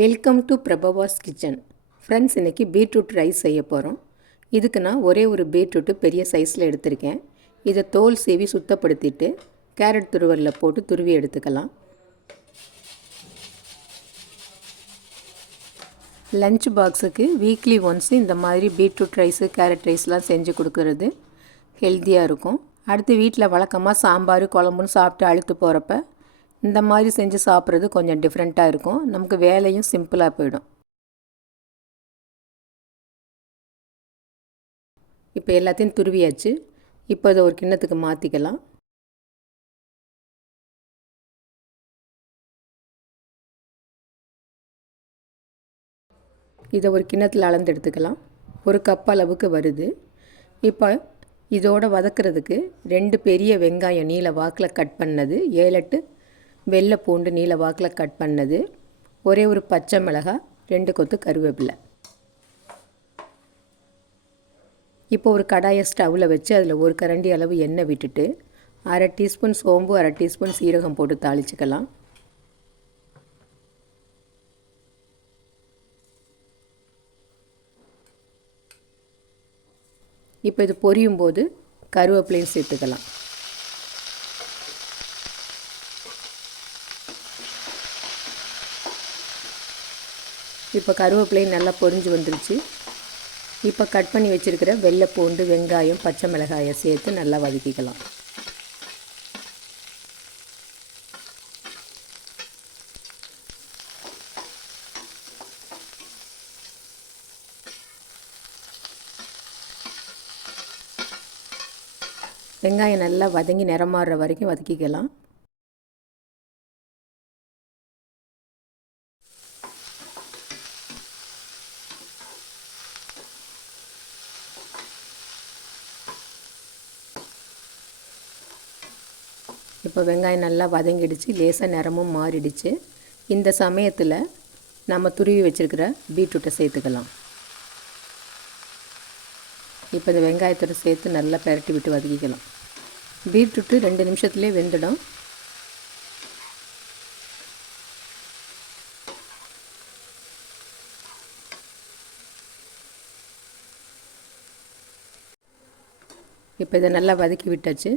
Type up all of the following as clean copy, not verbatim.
Welcome to Prabhava's kitchen. Friends, இன்றைக்கி beetroot rice செய்ய போகிறோம். இதுக்கு நான் ஒரே ஒரு பீட்ரூட்டு பெரிய சைஸில் எடுத்திருக்கேன். இதை தோல் சீவி சுத்தப்படுத்திட்டு கேரட் துருவலில் போட்டு துருவி எடுத்துக்கலாம். லஞ்ச் பாக்ஸுக்கு வீக்லி ஒன்ஸ் இந்த மாதிரி பீட்ரூட் ரைஸு கேரட் ரைஸ்லாம் செஞ்சு கொடுக்குறது ஹெல்த்தியாக இருக்கும். அடுத்து வீட்டில் வழக்கமாக சாம்பார் குழம்புன்னு சாப்பிட்டு அழுத்து போகிறப்ப இந்த மாதிரி செஞ்சு சாப்பிட்றது கொஞ்சம் டிஃப்ரெண்ட்டாக இருக்கும். நமக்கு வேலையும் சிம்பிளாக போயிடும். இப்போ எல்லாத்தையும் துருவியாச்சு. இப்போ இதை ஒரு கிண்ணத்துக்கு மாற்றிக்கலாம். இதை ஒரு கிண்ணத்தில் அளந்து எடுத்துக்கலாம். ஒரு கப் அளவுக்கு வருது. இப்போ இதோடு வதக்கிறதுக்கு 2 பெரிய வெங்காயம் நீல வாக்கில் கட் பண்ணது, 7-8 வெள்ளை பூண்டு நீல வாக்கில் கட் பண்ணது, ஒரே ஒரு பச்சை மிளகாய், 2 கொத்து கருவேப்பிலை. இப்போ ஒரு கடாயை ஸ்டவ்வில் வச்சு அதில் ஒரு கரண்டி அளவு எண்ணெய் விட்டுட்டு 1/2 டீஸ்பூன் சோம்பு 1/2 டீஸ்பூன் சீரகம் போட்டு தாளிச்சுக்கலாம். இப்போ இது பொரியும் போது கருவேப்பிலையும் சேர்த்துக்கலாம். இப்போ கருவேப்பிலையும் நல்லா பொரிஞ்சு வந்துருச்சு. இப்போ கட் பண்ணி வச்சுருக்கிற வெள்ளை பூண்டு வெங்காயம் பச்சை மிளகாயை சேர்த்து நல்லா வதக்கிக்கலாம். வெங்காயம் நல்லா வதங்கி நிறமாறுற வரைக்கும் வதக்கிக்கலாம். இப்போ வெங்காயம் நல்லா வதங்கிடுச்சு, லேசாக நிறமும் மாறிடுச்சு. இந்த சமயத்தில் நம்ம துருவி வச்சுருக்கிற பீட்ரூட்டை சேர்த்துக்கலாம். இப்போ இந்த வெங்காயத்தோடு சேர்த்து நல்லா பெரட்டி விட்டு வதக்கிக்கலாம். பீட்ரூட்டு 2 நிமிஷத்துலேயே வெந்துடும். இப்போ இதை நல்லா வதக்கி விட்டாச்சு.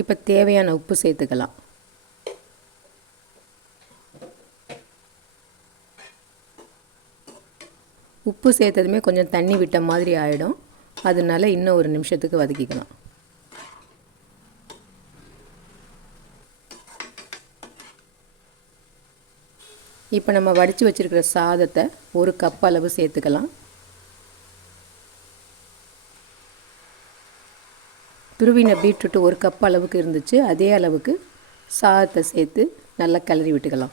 இப்போ தேவையான உப்பு சேர்த்துக்கலாம். உப்பு சேர்த்ததுமே கொஞ்சம் தண்ணி விட்ட மாதிரி ஆகிடும். அதனால இன்னும் ஒரு நிமிஷத்துக்கு வதக்கிக்கலாம். இப்போ நம்ம வடித்து வச்சுருக்கிற சாதத்தை ஒரு கப் அளவு சேர்த்துக்கலாம். துருவின பீட்ரூட்டு ஒரு கப் அளவுக்கு இருந்துச்சு. அதே அளவுக்கு சாதத்தை சேர்த்து நல்லா கிளறி விட்டுக்கலாம்.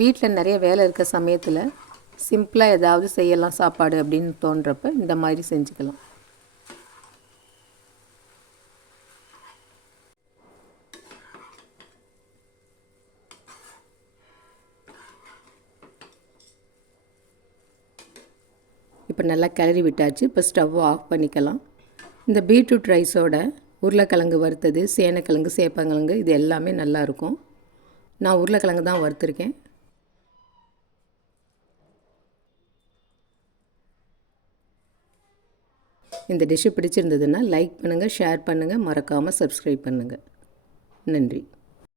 வீட்டில் நிறைய வேலை இருக்க சமயத்தில் சிம்பிளாக ஏதாவது செய்யலாம் சாப்பாடு அப்படின்னு தோன்றப்ப இந்த மாதிரி செஞ்சுக்கலாம். இப்போ நல்லா கிளறி விட்டாச்சு. இப்போ ஸ்டவ்வை ஆஃப் பண்ணிக்கலாம். இந்த பீட்ரூட் ரைஸோட உருளைக்கிழங்கு வறுத்தது, சேனைக்கிழங்கு, சேப்பங்கிழங்கு இது எல்லாமே நல்லாயிருக்கும். நான் உருளைக்கிழங்கு தான் வறுத்துருக்கேன். இந்த டிஷ்ஷு பிடிச்சிருந்ததுன்னா லைக் பண்ணுங்கள், ஷேர் பண்ணுங்கள், மறக்காமல் சப்ஸ்கிரைப் பண்ணுங்கள். நன்றி.